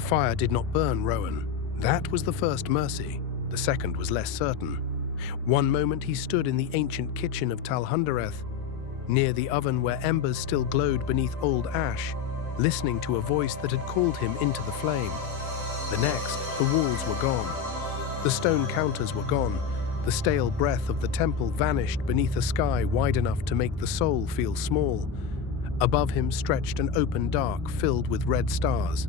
The fire did not burn Rowan. That was the first mercy. The second was less certain. One moment he stood in the ancient kitchen of Talhundereth, near the oven where embers still glowed beneath old ash, listening to a voice that had called him into the flame. The next, the walls were gone. The stone counters were gone. The stale breath of the temple vanished beneath a sky wide enough to make the soul feel small. Above him stretched an open dark filled with red stars.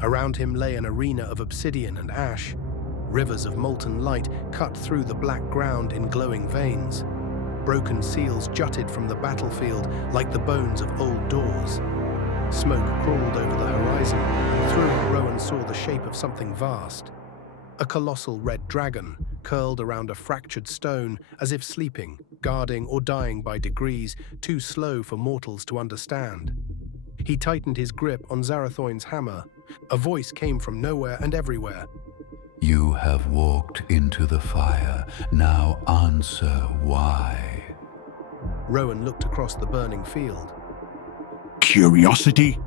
Around him lay an arena of obsidian and ash. Rivers of molten light cut through the black ground in glowing veins. Broken seals jutted from the battlefield like the bones of old doors. Smoke crawled over the horizon, and through it Rowan saw the shape of something vast. A colossal red dragon, curled around a fractured stone as if sleeping, guarding or dying by degrees, too slow for mortals to understand. He tightened his grip on Zarathoin's hammer. A voice came from nowhere and everywhere. You have walked into the fire. Now answer why. Rowan looked across the burning field. Curiosity?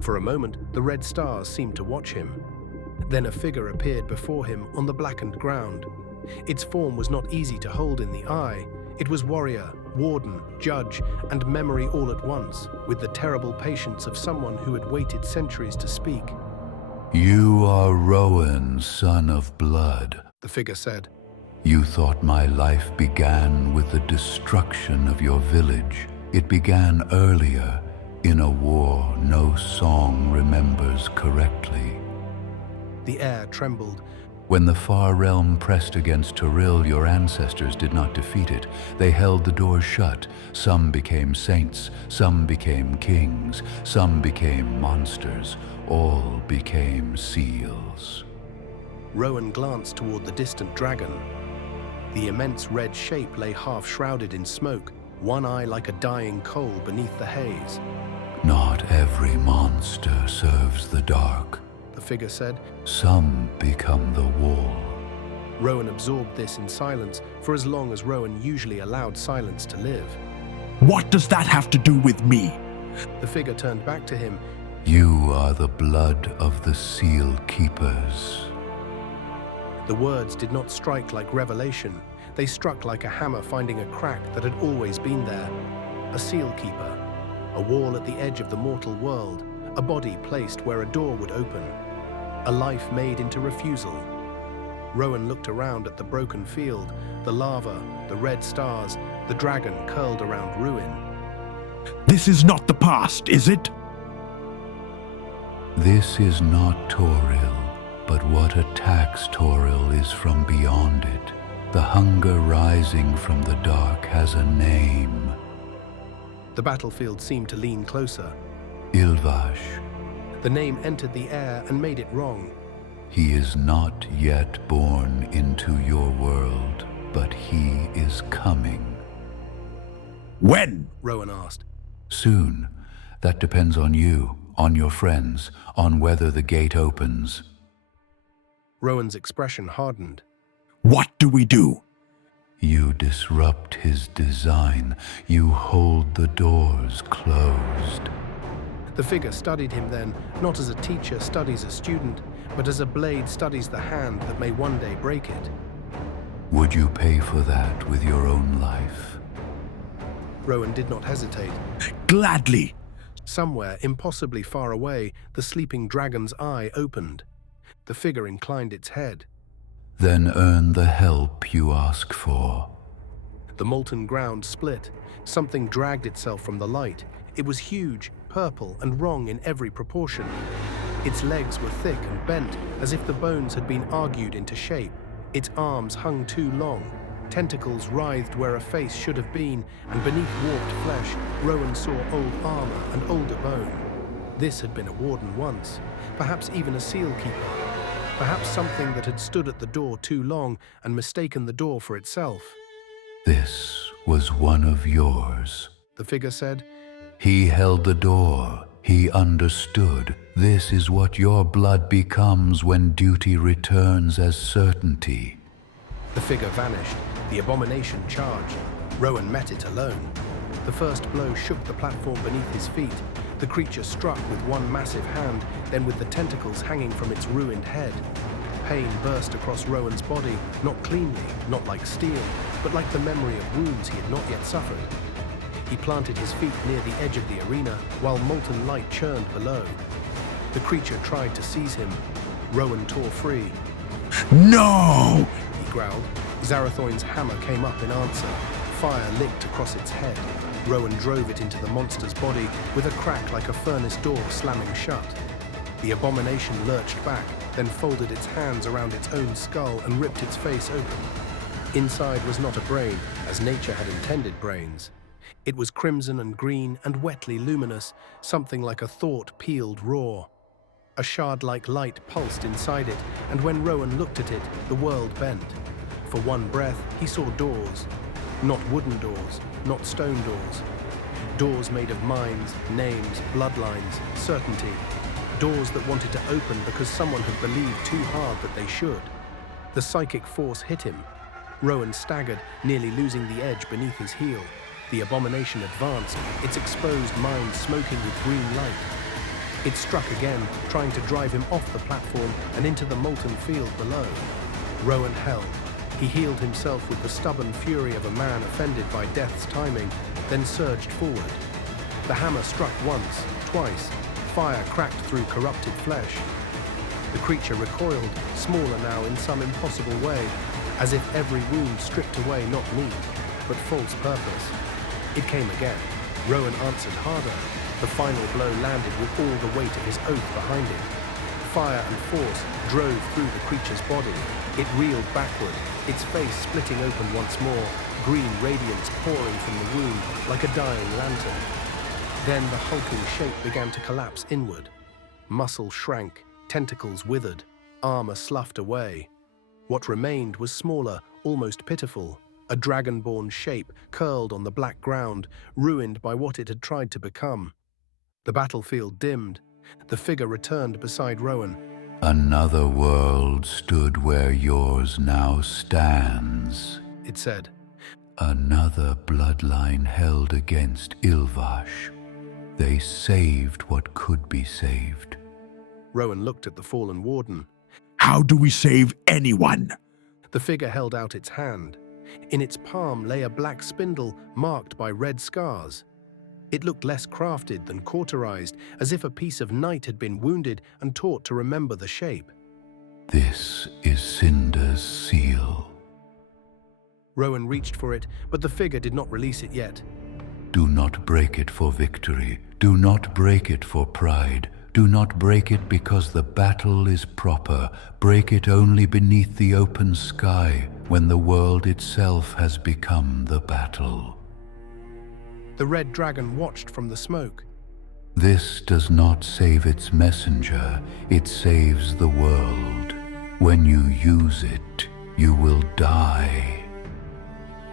For a moment, the red stars seemed to watch him. Then a figure appeared before him on the blackened ground. Its form was not easy to hold in the eye. It was warrior, warden, judge, and memory all at once, with the terrible patience of someone who had waited centuries to speak. You are Rowan, son of blood, the figure said. You thought my life began with the destruction of your village. It began earlier, in a war no song remembers correctly. The air trembled. When the far realm pressed against Toril, your ancestors did not defeat it. They held the doors shut. Some became saints, some became kings, some became monsters. All became seals. Rowan glanced toward the distant dragon. The immense red shape lay half-shrouded in smoke, one eye like a dying coal beneath the haze. Not every monster serves the dark, the figure said. Some become the wall. Rowan absorbed this in silence for as long as Rowan usually allowed silence to live. What does that have to do with me? The figure turned back to him. You are the blood of the Seal Keepers. The words did not strike like revelation. They struck like a hammer finding a crack that had always been there. A Seal Keeper, a wall at the edge of the mortal world, a body placed where a door would open, a life made into refusal. Rowan looked around at the broken field, the lava, the red stars, the dragon curled around ruin. This is not the past, is it? This is not Toril, but what attacks Toril is from beyond it. The hunger rising from the dark has a name. The battlefield seemed to lean closer. Ilvash. The name entered the air and made it wrong. He is not yet born into your world, but he is coming. When? Rowan asked. Soon. That depends on you, on your friends, on whether the gate opens. Rowan's expression hardened. What do we do? You disrupt his design. You hold the doors closed. The figure studied him then, not as a teacher studies a student, but as a blade studies the hand that may one day break it. Would you pay for that with your own life? Rowan did not hesitate. Gladly. Somewhere, impossibly far away, the sleeping dragon's eye opened. The figure inclined its head. Then earn the help you ask for. The molten ground split. Something dragged itself from the light. It was huge, purple, and wrong in every proportion. Its legs were thick and bent, as if the bones had been argued into shape. Its arms hung too long. Tentacles writhed where a face should have been, and beneath warped flesh, Rowan saw old armor and older bone. This had been a warden once, perhaps even a seal keeper. Perhaps something that had stood at the door too long and mistaken the door for itself. This was one of yours, the figure said. He held the door. He understood. This is what your blood becomes when duty returns as certainty. The figure vanished. The abomination charged. Rowan met it alone. The first blow shook the platform beneath his feet. The The creature struck with one massive hand, then with the tentacles hanging from its ruined head. Pain burst across Rowan's body, not cleanly, not like steel, but like the memory of wounds he had not yet suffered. He planted his feet near the edge of the arena, while molten light churned below. The creature tried to seize him. Rowan tore free. No! He growled. Zarathoin's hammer came up in answer. Fire licked across its head. Rowan drove it into the monster's body with a crack like a furnace door slamming shut. The abomination lurched back, then folded its hands around its own skull and ripped its face open. Inside was not a brain, as nature had intended brains. It was crimson and green and wetly luminous, something like a thought peeled raw. A shard-like light pulsed inside it, and when Rowan looked at it, the world bent. For one breath, he saw doors. Not wooden doors, not stone doors. Doors made of minds, names, bloodlines, certainty. Doors that wanted to open because someone had believed too hard that they should. The psychic force hit him. Rowan staggered, nearly losing the edge beneath his heel. The abomination advanced, its exposed mind smoking with green light. It struck again, trying to drive him off the platform and into the molten field below. Rowan held. He healed himself with the stubborn fury of a man offended by death's timing, then surged forward. The hammer struck once, twice. Fire cracked through corrupted flesh. The creature recoiled, smaller now in some impossible way, as if every wound stripped away not need, but false purpose. It came again. Rowan answered harder. The final blow landed with all the weight of his oath behind it. Fire and force drove through the creature's body. It reeled backward, its face splitting open once more, green radiance pouring from the wound like a dying lantern. Then the hulking shape began to collapse inward. Muscle shrank, tentacles withered, armor sloughed away. What remained was smaller, almost pitiful, a dragonborn shape curled on the black ground, ruined by what it had tried to become. The battlefield dimmed. The figure returned beside Rowan. Another world stood where yours now stands, It said. Another bloodline held against Ilvash. They saved what could be saved. Rowan looked at the fallen warden. How do we save anyone? The figure held out its hand. In its palm lay a black spindle marked by red scars. It looked less crafted than cauterized, as if a piece of night had been wounded and taught to remember the shape. This is Cinder's seal. Rowan reached for it, but the figure did not release it yet. Do not break it for victory. Do not break it for pride. Do not break it because the battle is proper. Break it only beneath the open sky, when the world itself has become the battle. The red dragon watched from the smoke. This does not save its messenger, it saves the world. When you use it, you will die.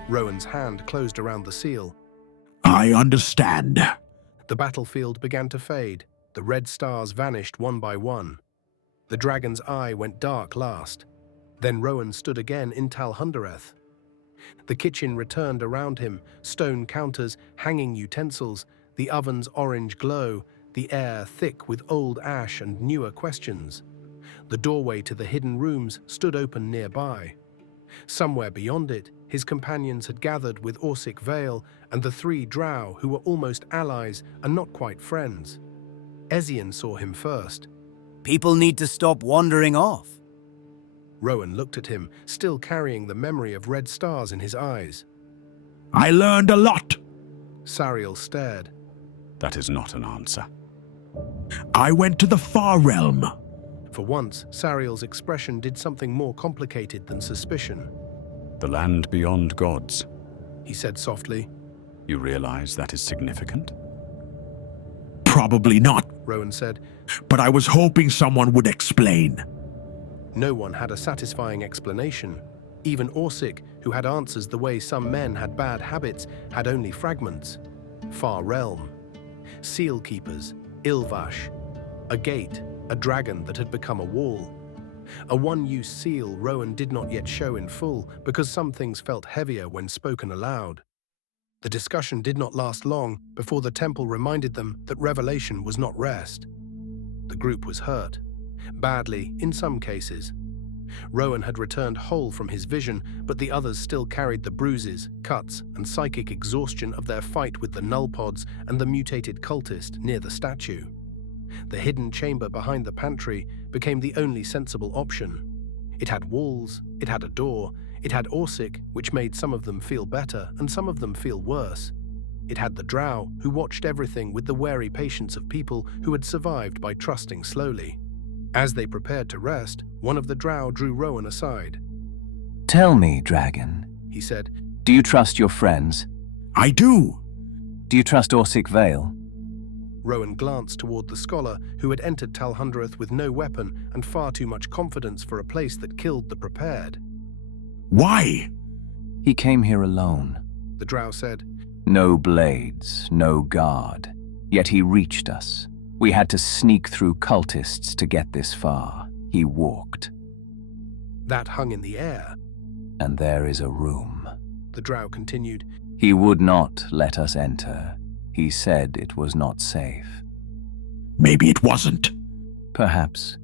Rowan's hand closed around the seal. I understand. The battlefield began to fade. The red stars vanished one by one. The dragon's eye went dark last. Then Rowan stood again in Talhundereth. The kitchen returned around him, stone counters, hanging utensils, the oven's orange glow, the air thick with old ash and newer questions. The doorway to the hidden rooms stood open nearby. Somewhere beyond it, his companions had gathered with Orsic Vale and the three drow who were almost allies and not quite friends. Ezien saw him first. People need to stop wandering off. Rowan looked at him, still carrying the memory of red stars in his eyes. I learned a lot. Sariel stared. That is not an answer. I went to the Far Realm. For once, Sariel's expression did something more complicated than suspicion. The land beyond gods. He said softly. You realize that is significant? Probably not, Rowan said. but I was hoping someone would explain. No one had a satisfying explanation. Even Orsic, who had answers the way some men had bad habits, had only fragments. Far Realm. Seal keepers. Ilvash. A gate. A dragon that had become a wall. A one-use seal Rowan did not yet show in full because some things felt heavier when spoken aloud. The discussion did not last long before the temple reminded them that revelation was not rest. The group was hurt, badly in some cases. Rowan had returned whole from his vision, but the others still carried the bruises, cuts, and psychic exhaustion of their fight with the nullpods and the mutated cultist near the statue. The hidden chamber behind the pantry became the only sensible option. It had walls, it had a door, it had Orsic, which made some of them feel better and some of them feel worse. It had the drow, who watched everything with the wary patience of people who had survived by trusting slowly. As they prepared to rest, one of the drow drew Rowan aside. "Tell me, dragon, He said, do you trust your friends? I do. Do you trust Orsic Vale?" Rowan glanced toward the scholar who had entered Talhundereth with no weapon and far too much confidence for a place that killed the prepared. Why? "He came here alone. The drow said, No blades, no guard. Yet he reached us. We had to sneak through cultists to get this far. He walked. That hung in the air. And there is a room. The drow continued, He would not let us enter. He said it was not safe. Maybe it wasn't. Perhaps.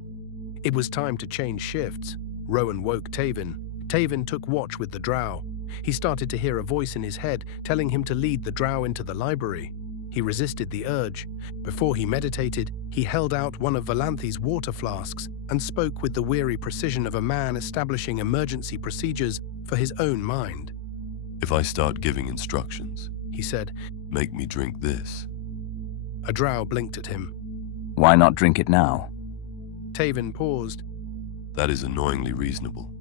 It was time to change shifts. Rowan woke Taven. Taven took watch with the drow. He started to hear a voice in his head telling him to lead the drow into the library. He resisted the urge. Before he meditated, he held out one of Valanthi's water flasks and spoke with the weary precision of a man establishing emergency procedures for his own mind. If I start giving instructions, He said. make me drink this. A drow blinked at him. Why not drink it now? Taven paused. That is annoyingly reasonable.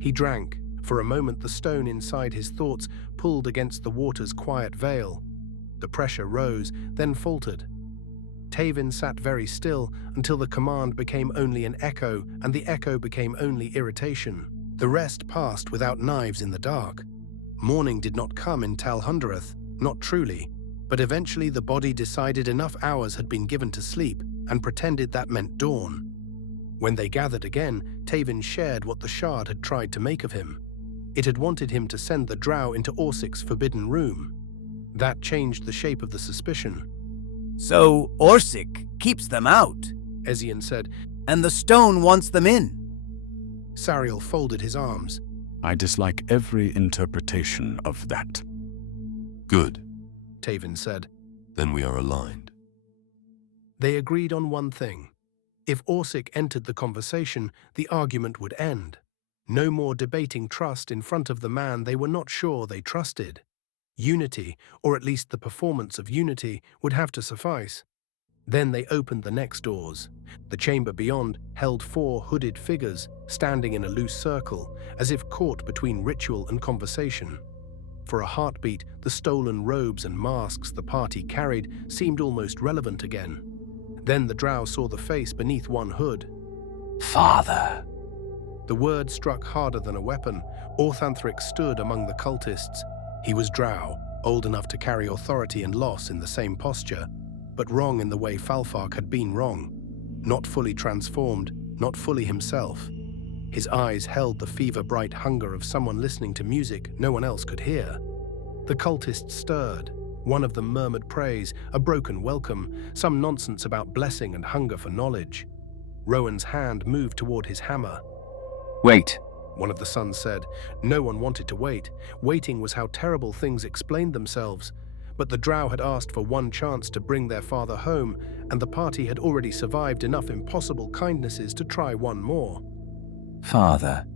He drank. For a moment, the stone inside his thoughts pulled against the water's quiet veil. The pressure rose, then faltered. Taven sat very still until the command became only an echo, and the echo became only irritation. The rest passed without knives in the dark. Morning did not come in Talhundereth, not truly, but eventually the body decided enough hours had been given to sleep and pretended that meant dawn. When they gathered again, Taven shared what the Shard had tried to make of him. It had wanted him to send the drow into Orsic's forbidden room. That changed the shape of the suspicion. So Orsic keeps them out, Ezien said. and the stone wants them in. Sariel folded his arms. I dislike every interpretation of that. Good. Taven said. Then we are aligned. They agreed on one thing. If Orsic entered the conversation, the argument would end. No more debating trust in front of the man they were not sure they trusted. Unity, or at least the performance of unity, would have to suffice. Then they opened the next doors. The chamber beyond held 4 hooded figures, standing in a loose circle, as if caught between ritual and conversation. For a heartbeat, the stolen robes and masks the party carried seemed almost relevant again. Then the drow saw the face beneath one hood. Father. The word struck harder than a weapon. Orthanthric stood among the cultists. He was drow, old enough to carry authority and loss in the same posture, but wrong in the way Falfark had been wrong. Not fully transformed, not fully himself. His eyes held the fever-bright hunger of someone listening to music no one else could hear. The cultists stirred. One of them murmured praise, a broken welcome, some nonsense about blessing and hunger for knowledge. Rowan's hand moved toward his hammer. Wait. One of the sons said. No one wanted to wait. Waiting was how terrible things explained themselves. But the drow had asked for one chance to bring their father home, and the party had already survived enough impossible kindnesses to try one more. Father.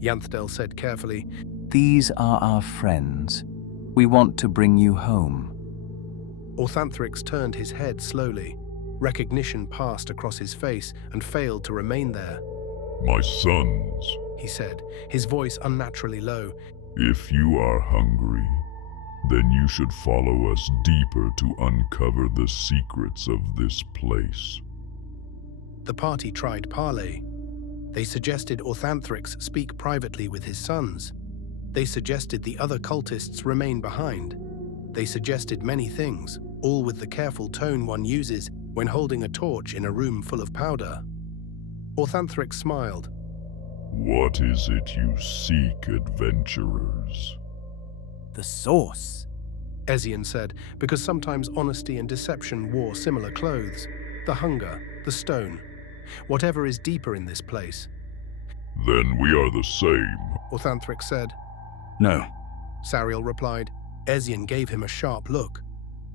Yanthdel said carefully. These are our friends. We want to bring you home. Orthanthryx turned his head slowly. Recognition passed across his face and failed to remain there. My sons, He said, his voice unnaturally low. if you are hungry, then you should follow us deeper to uncover the secrets of this place. The party tried parley. They suggested Orthanthryx speak privately with his sons. They suggested the other cultists remain behind. They suggested many things, all with the careful tone one uses when holding a torch in a room full of powder. Orthanthryx smiled. What is it you seek, adventurers? The source. Ezien said, because sometimes honesty and deception wore similar clothes. The hunger, the stone. Whatever is deeper in this place. Then we are the same. Orthanthric said. No. Sariel replied. Ezien gave him a sharp look.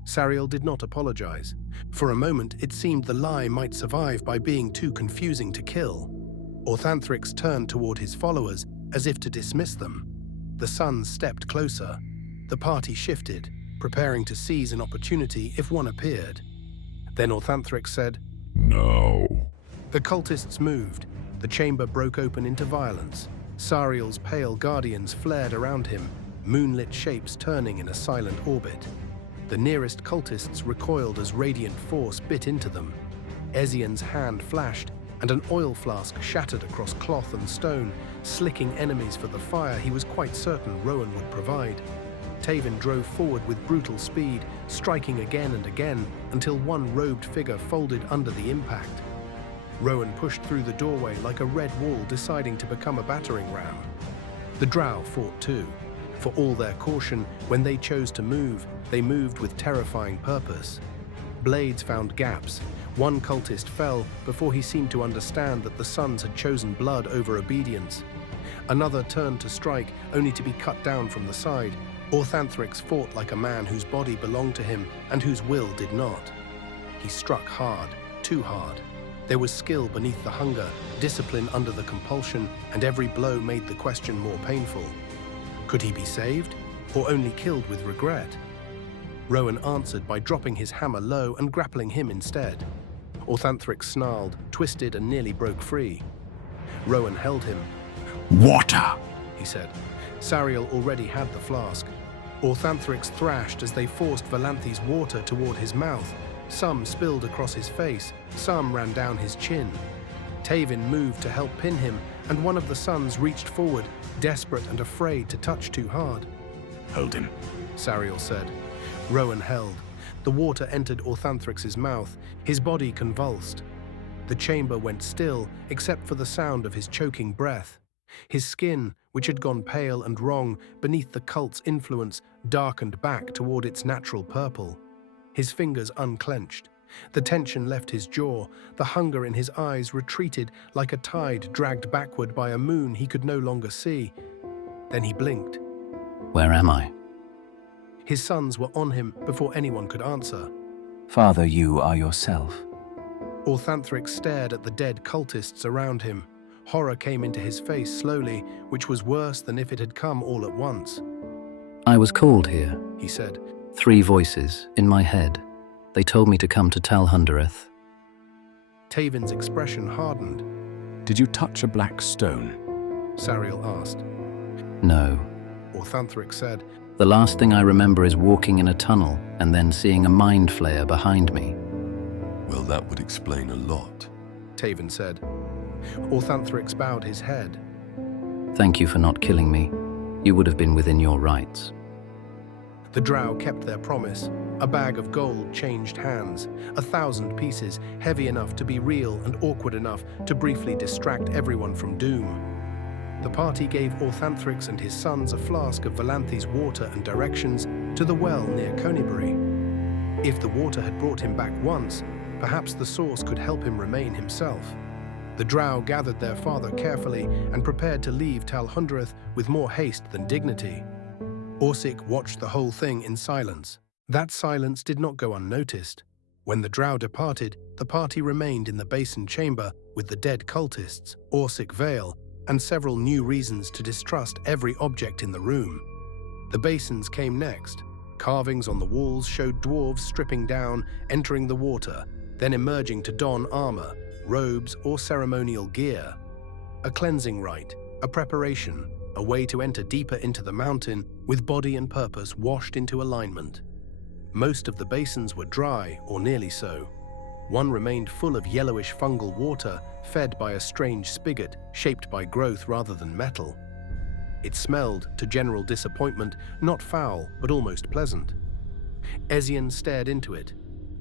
Sariel did not apologize. For a moment, it seemed the lie might survive by being too confusing to kill. Orthanthryx turned toward his followers as if to dismiss them. The sons stepped closer. The party shifted, preparing to seize an opportunity if one appeared. Then Orthanthryx said, Now. The cultists moved. The chamber broke open into violence. Sariel's pale guardians flared around him, moonlit shapes turning in a silent orbit. The nearest cultists recoiled as radiant force bit into them. Ezien's hand flashed, and an oil flask shattered across cloth and stone, slicking enemies for the fire he was quite certain Rowan would provide. Taven drove forward with brutal speed, striking again and again, until one robed figure folded under the impact. Rowan pushed through the doorway like a red wall deciding to become a battering ram. The drow fought too. For all their caution, when they chose to move, they moved with terrifying purpose. Blades found gaps. One cultist fell before he seemed to understand that the sons had chosen blood over obedience. Another turned to strike, only to be cut down from the side. Orthanthryx fought like a man whose body belonged to him and whose will did not. He struck hard, too hard. There was skill beneath the hunger, discipline under the compulsion, and every blow made the question more painful. Could he be saved, or only killed with regret? Rowan answered by dropping his hammer low and grappling him instead. Orthanthryx snarled, twisted, and nearly broke free. Rowan held him. Water! He said. Sariel already had the flask. Orthanthryx thrashed as they forced Valanthi's water toward his mouth. Some spilled across his face, some ran down his chin. Taven moved to help pin him, and one of the sons reached forward, desperate and afraid to touch too hard. Hold him. Sariel said. Rowan held. The water entered Orthanthryx's mouth, his body convulsed. The chamber went still, except for the sound of his choking breath. His skin, which had gone pale and wrong beneath the cult's influence, darkened back toward its natural purple. His fingers unclenched. The tension left his jaw. The hunger in his eyes retreated like a tide dragged backward by a moon he could no longer see. Then he blinked. Where am I? His sons were on him before anyone could answer. Father, you are yourself. Orthanthryx stared at the dead cultists around him. Horror came into his face slowly, which was worse than if it had come all at once. I was called here, He said. 3 voices in my head. They told me to come to Talhundereth. Taven's expression hardened. Did you touch a black stone? Sariel asked. No. Orthanthryx said. The last thing I remember is walking in a tunnel and then seeing a mind flayer behind me. Well, that would explain a lot. Taven said. Orthanthryx bowed his head. Thank you for not killing me. You would have been within your rights. The drow kept their promise. A bag of gold changed hands, 1,000 pieces, heavy enough to be real and awkward enough to briefly distract everyone from doom. The party gave Orthanthryx and his sons a flask of Valanthi's water and directions to the well near Conybury. If the water had brought him back once, perhaps the source could help him remain himself. The drow gathered their father carefully and prepared to leave Talhundereth with more haste than dignity. Orsic watched the whole thing in silence. That silence did not go unnoticed. When the drow departed, the party remained in the basin chamber with the dead cultists, Orsic Vale, and several new reasons to distrust every object in the room. The basins came next. Carvings on the walls showed dwarves stripping down, entering the water, then emerging to don armor, robes, or ceremonial gear. A cleansing rite, a preparation, a way to enter deeper into the mountain with body and purpose washed into alignment. Most of the basins were dry, or nearly so. One remained full of yellowish fungal water, fed by a strange spigot shaped by growth rather than metal. It smelled, to general disappointment, not foul, but almost pleasant. Ezien stared into it.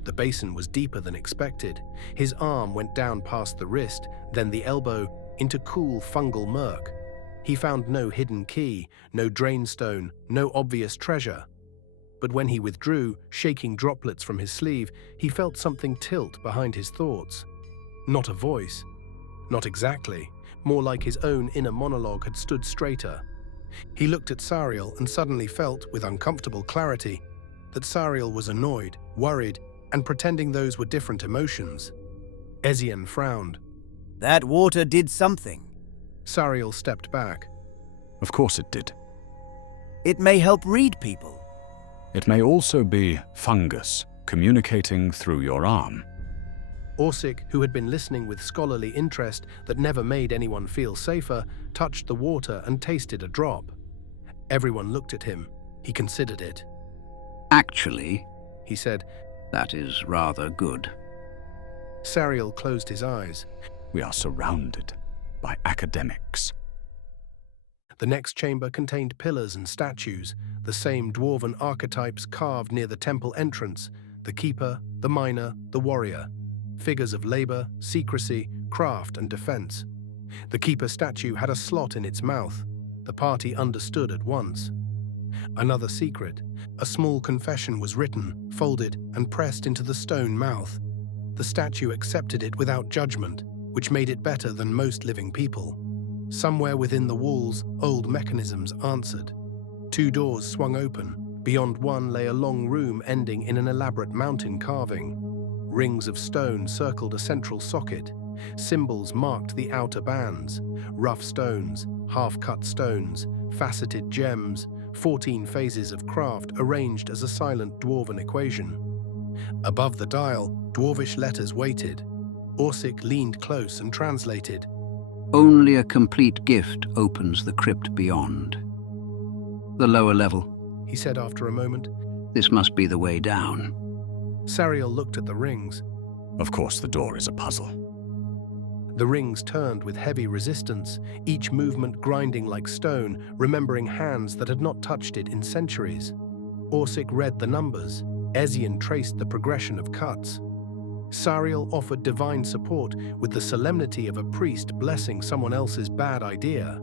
The basin was deeper than expected. His arm went down past the wrist, then the elbow, into cool fungal murk. He found no hidden key, no drainstone, no obvious treasure. But when he withdrew, shaking droplets from his sleeve, he felt something tilt behind his thoughts. Not a voice. Not exactly. More like his own inner monologue had stood straighter. He looked at Sariel and suddenly felt, with uncomfortable clarity, that Sariel was annoyed, worried, and pretending those were different emotions. Ezien frowned. That water did something. Sariel stepped back. Of course it did. It may help read people. It may also be fungus communicating through your arm. Orsic, who had been listening with scholarly interest that never made anyone feel safer, touched the water and tasted a drop. Everyone looked at him. He considered it. Actually, He said. that is rather good. Sariel closed his eyes. We are surrounded by academics. The next chamber contained pillars and statues, the same dwarven archetypes carved near the temple entrance: the keeper, the miner, the warrior. Figures of labor, secrecy, craft, and defense. The keeper statue had a slot in its mouth. The party understood at once. Another secret: a small confession was written, folded, and pressed into the stone mouth. The statue accepted it without judgment, which made it better than most living people. Somewhere within the walls, old mechanisms answered. 2 doors swung open. Beyond one lay a long room ending in an elaborate mountain carving. Rings of stone circled a central socket. Symbols marked the outer bands. Rough stones, half-cut stones, faceted gems, 14 phases of craft arranged as a silent dwarven equation. Above the dial, dwarvish letters waited. Orsic leaned close and translated. Only a complete gift opens the crypt beyond. The lower level. He said after a moment. This must be the way down. Sariel looked at the rings. Of course, the door is a puzzle. The rings turned with heavy resistance, each movement grinding like stone, remembering hands that had not touched it in centuries. Orsic read the numbers. Ezien traced the progression of cuts. Sariel offered divine support with the solemnity of a priest blessing someone else's bad idea.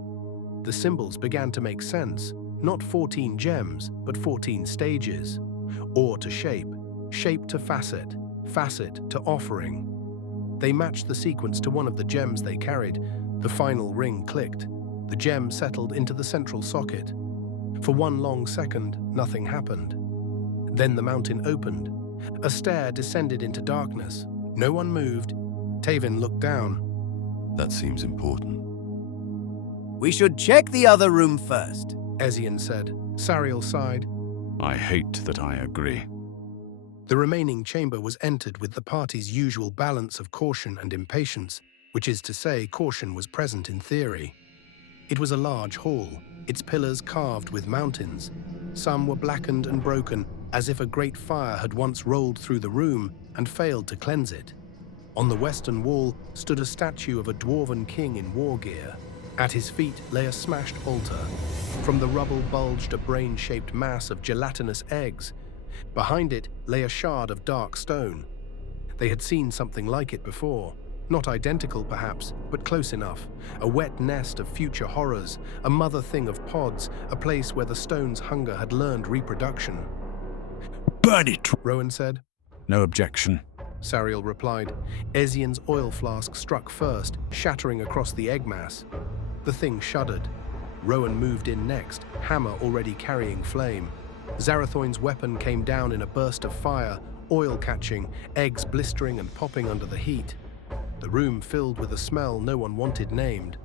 The symbols began to make sense. Not 14 gems, but 14 stages. Ore to shape, shape to facet, facet to offering. They matched the sequence to one of the gems they carried. The final ring clicked. The gem settled into the central socket. For one long second, nothing happened. Then the mountain opened. A stair descended into darkness. No one moved. Tavin looked down. That seems important. We should check the other room first. Ezien said. Sariel sighed. I hate that I agree. The remaining chamber was entered with the party's usual balance of caution and impatience, which is to say, caution was present in theory. It was a large hall, its pillars carved with mountains. Some were blackened and broken, as if a great fire had once rolled through the room and failed to cleanse it. On the western wall stood a statue of a dwarven king in war gear. At his feet lay a smashed altar. From the rubble bulged a brain-shaped mass of gelatinous eggs. Behind it lay a shard of dark stone. They had seen something like it before. Not identical, perhaps, but close enough. A wet nest of future horrors, a mother thing of pods, a place where the stone's hunger had learned reproduction. Burn it! Rowan said. No objection. Sariel replied. Ezien's oil flask struck first, shattering across the egg mass. The thing shuddered. Rowan moved in next, hammer already carrying flame. Zarathoin's weapon came down in a burst of fire, oil catching, eggs blistering and popping under the heat. The room filled with a smell no one wanted named.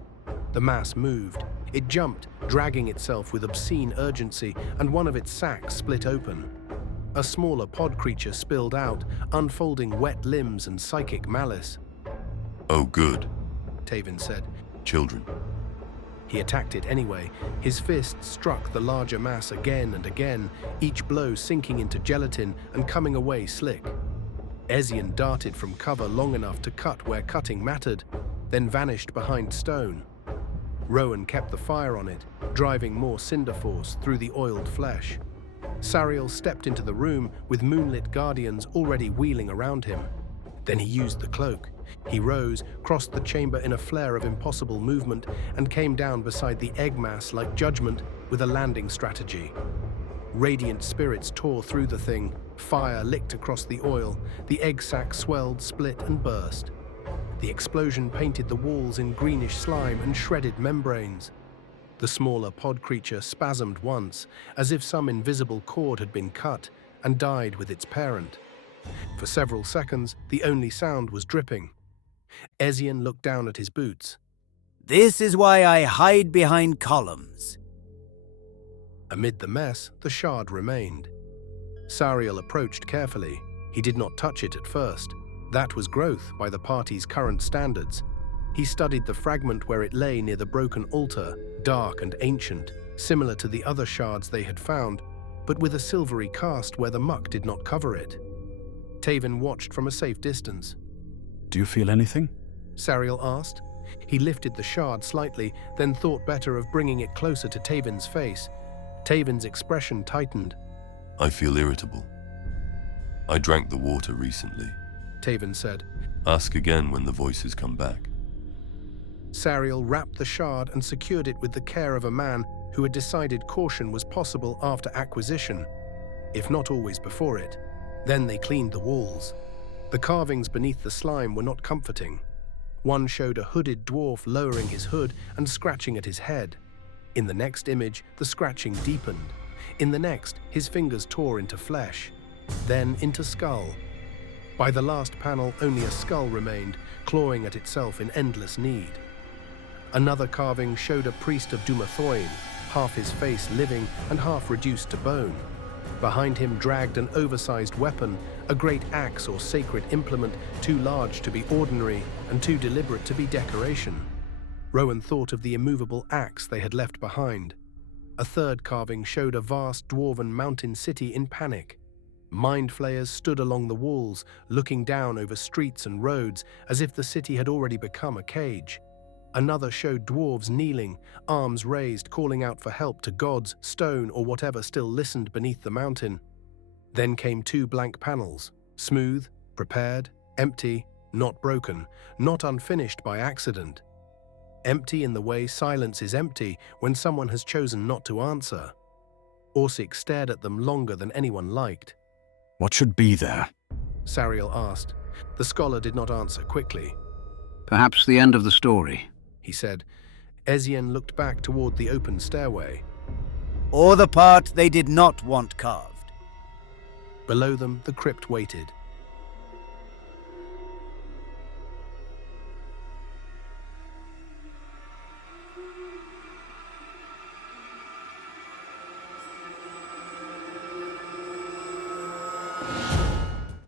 The mass moved. It jumped, dragging itself with obscene urgency, and one of its sacs split open. A smaller pod creature spilled out, unfolding wet limbs and psychic malice. Oh, good. Tavin said. Children. He attacked it anyway. His fist struck the larger mass again and again, each blow sinking into gelatin and coming away slick. Ezien darted from cover long enough to cut where cutting mattered, then vanished behind stone. Rowan kept the fire on it, driving more cinder force through the oiled flesh. Sariel stepped into the room with moonlit guardians already wheeling around him. Then he used the cloak. He rose, crossed the chamber in a flare of impossible movement, and came down beside the egg mass like judgment with a landing strategy. Radiant spirits tore through the thing, fire licked across the oil, the egg sac swelled, split and burst. The explosion painted the walls in greenish slime and shredded membranes. The smaller pod creature spasmed once, as if some invisible cord had been cut, and died with its parent. For several seconds, the only sound was dripping. Ezien looked down at his boots. This is why I hide behind columns. Amid the mess, the shard remained. Sariel approached carefully. He did not touch it at first. That was growth by the party's current standards. He studied the fragment where it lay near the broken altar, dark and ancient, similar to the other shards they had found, but with a silvery cast where the muck did not cover it. Taven watched from a safe distance. Do you feel anything? Sariel asked. He lifted the shard slightly, then thought better of bringing it closer to Taven's face. Taven's expression tightened. I feel irritable. I drank the water recently. Taven said. Ask again when the voices come back. Sariel wrapped the shard and secured it with the care of a man who had decided caution was possible after acquisition, if not always before it. Then they cleaned the walls. The carvings beneath the slime were not comforting. One showed a hooded dwarf lowering his hood and scratching at his head. In the next image, the scratching deepened. In the next, his fingers tore into flesh, then into skull. By the last panel, only a skull remained, clawing at itself in endless need. Another carving showed a priest of Dumathoin, half his face living and half reduced to bone. Behind him dragged an oversized weapon, a great axe or sacred implement too large to be ordinary and too deliberate to be decoration. Rowan thought of the immovable axe they had left behind. A third carving showed a vast dwarven mountain city in panic. Mind flayers stood along the walls, looking down over streets and roads as if the city had already become a cage. Another showed dwarves kneeling, arms raised, calling out for help to gods, stone, or whatever still listened beneath the mountain. Then came two blank panels, smooth, prepared, empty, not broken, not unfinished by accident. Empty in the way silence is empty when someone has chosen not to answer. Orsic stared at them longer than anyone liked. What should be there? Sariel asked. The scholar did not answer quickly. Perhaps the end of the story, he said. Ezien looked back toward the open stairway. Or the part they did not want carved. Below them, the crypt waited.